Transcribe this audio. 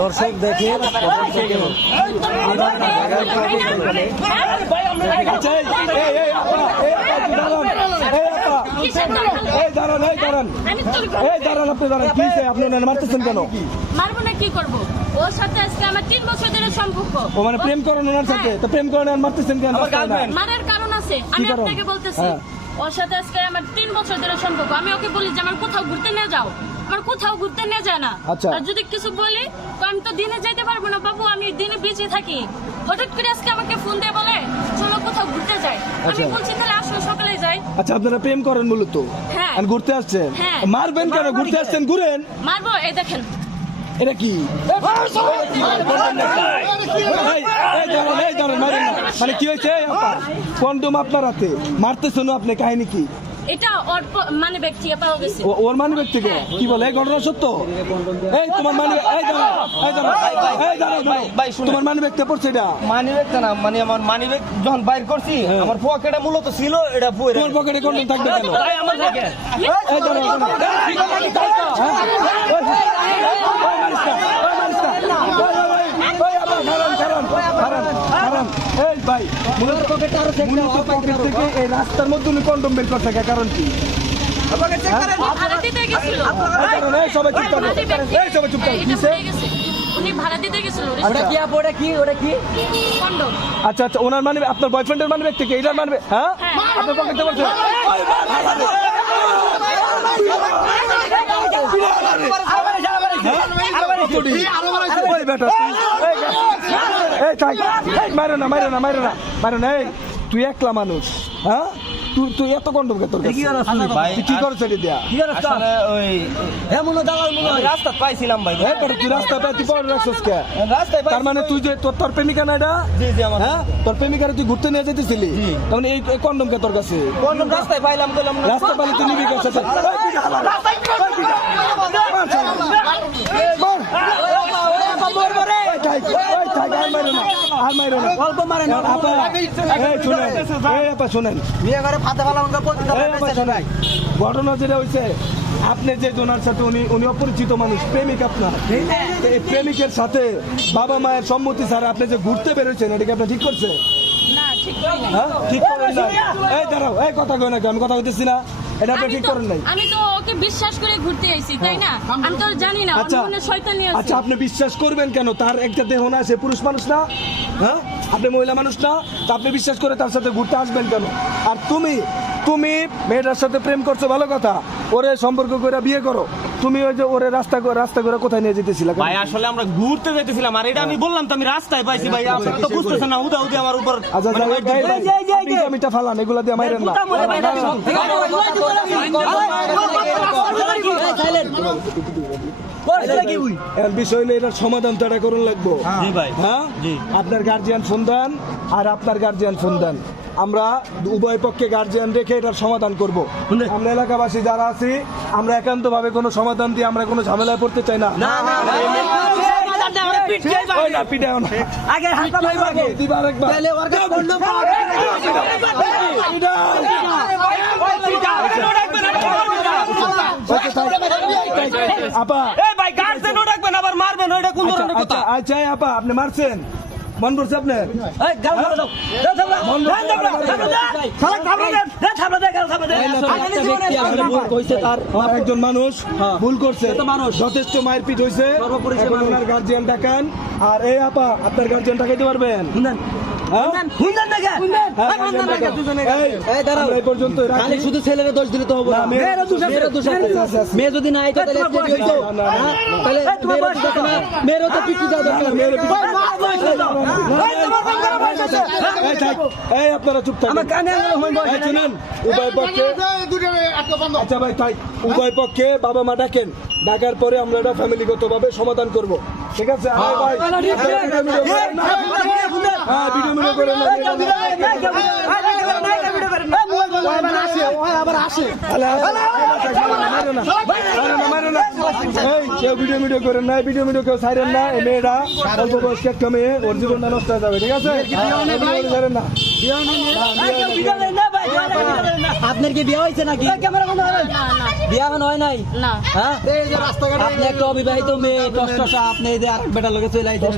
দর্শক দেখেন মারতেছেন কেন? মারবো না, কি করবো? ওর সাথে আজকে আমার 3 বছর ধরে সম্পর্ক। ও মানে প্রেম করেন ওনার সাথে, তো প্রেম করেন আর মারতেছেন কেন? মারার কারণ আছে, আমি আপনাকে বলতেছি। ওর সাথে আজকে আমার 3 বছর ধরে সম্পর্ক। আমি ওকে বলি যে আমার কোথাও ঘুরতে নিয়ে যাও, আমার কোথাও ঘুরতে নিয়ে যায় না। আর যদি কিছু বলি তো আমি তো দিনে যাইতে পারবো না বাবু, আমি দিনে বিজি থাকি। হঠাৎ করে আজকে আমাকে ফোন দিয়ে বলে চলো কোথাও ঘুরতে যাই। আমি বলছি তাহলে আসো সকালে যাই। আচ্ছা, আপনারা প্রেম করেন মূলত? হ্যাঁ। আর ঘুরতে আসছেন? মারবেন কেন? ঘুরতে আসছেন, ঘুরেন। মারবো, এই দেখেন এটা কি? মানে কি হয়েছে? কন্ডম আপনার হাতে, মারতেছেন আপনি, কাহিনী কি? এটা ওর মানে ব্যক্তি পাওয়া গেছে। ওর মানে ব্যক্তি কি বলে? এই ঘটনা সত্য? এই তোমার মানে তোমার মানে ব্যক্তি পড়ছে এটা? মানি ব্যাগ না, মানে আমার মানি ব্যাগ যখন বাইর করছি আমার পকেটে মূলত ছিল এটা। তোমার পকেটে কন্ডম থাকবে কেন? ভাই আমার থাকে। রাস্তার মধ্যে উনি কন্ডম বের করছে, কারণ কি? আচ্ছা আচ্ছা, ওনার মানে আপনার বয়ফ্রেন্ডের মানে ব্যক্তি কে? এটার মানে? হ্যাঁ, আপনার পকেটে বলছে। তুই একলা মানুষ, হ্যাঁ? তুই এত কন্ডম কে? তোর কি করছ? রাস্তা পাইছিলাম ভাই। তুই রাস্তা পাই, তুই পরে রাখছিস কে? তার মানে তুই যে তোর প্রেমিকা না এটা? হ্যাঁ, তোর প্রেমিকারে তুই ঘুরতে নিয়ে যেতেছিলি, তখন এই কন্ডম কে তোর কাছে? কন্ডম রাস্তায় পাইলাম, বললাম রাস্তা পাইলে তুই নিবি কাছে? ঘটনা যেটা হয়েছে, আপনি যে জনার সাথে উনি অপরিচিত মানুষ, প্রেমিক আপনার, এই প্রেমিকের সাথে বাবা মায়ের সম্মতি ছাড়া আপনি যে ঘুরতে বেরোচ্ছেন, এটাকে আপনি ঠিক করছে? ঠিক করেন না। এই দাঁড়াও, এই কথা কই নাকি? আমি কথা কইতেছি না, এটা আপনি ঠিক করেন নাই। আমি তো ওকে বিশ্বাস করে ঘুরতে আইছি, তাই না? আমি তো জানি না ওর মনে শয়তানি আছে। আচ্ছা, আপনি বিশ্বাস করবেন কেন? তার একটা দেহ না, সে পুরুষ মানুষ না, হ্যাঁ? আপনি মহিলা মানুষ না, তা আপনি বিশ্বাস করে তার সাথে ঘুরতে আসবেন কেন? আর তুমি মেয়েটার সাথে প্রেম করছো, ভালো কথা, ওরে সম্পর্ক করে বিয়ে করো। তুমি ওই যে ওরে রাস্তা করে কোথায় নিয়ে যেতেছিলা? ভাই আসলে আমরা ঘুরতে যেতেছিলাম, আর এটা আমি বললাম তো আমি রাস্তায় পাইছি ভাই। আপনি তো বুঝতেছেন না, উদা আমার উপর। আচ্ছা, ফালান, এগুলা দিয়ে মাইরেন না। বিষয় হলো এটার সমাধান তো এটা করুন লাগবো। হ্যাঁ, আপনার গার্জিয়ান ফোন দেন আর আপনার গার্জিয়ান ফোন দেন, আমরা উভয় পক্ষে গার্জিয়ান রেখে এটার সমাধান করব। আমরা এলাকাবাসী যারা আছি, আমরা একান্ত ভাবে কোনো সমাধান দিয়ে আমরা কোনো ঝামেলায় পড়তে চাই না। আচ্ছা আপা, আপনি মারছেন, মন পড়ছে আপনার? একজন মানুষ ভুল করছে, যথেষ্ট মায়ের পিঠ হয়েছে, ওনার গার্জিয়ান ডাকান। আর এই আপা, আপনার গার্জিয়ান ডাকাইতে পারবেন? শুধু ছেলেরা দোষ দিলে তো হবে না, মেয়ে যদি না মেয়েরও তো পিছু দেওয়া দরকার। আপনারা চুপ থাকেন। আচ্ছা ভাই, তাই উভয় পক্ষে বাবা মা ডাকেন, ডাকার পরে আমরা এটা ফ্যামিলিগত ভাবে সমাধান করব, ঠিক আছে? ভিডিও করে ভিডিও করেন না, ভিডিও কেউ ছাড়েন না। এই মেয়েরা অল্প বয়স্ক একটা মেয়ে, ওর জীবনটা নষ্ট হয়ে যাবে, ঠিক আছে? আপনার কি বিয়ে হয়েছে নাকি? না না বিয়ে এখন হয় নাই? না হ্যাঁ আপনি একটা অবিবাহিত মেয়ে, টসটসা, আপনি এই যে আরেক বেটার লোকে চলে আইছেন।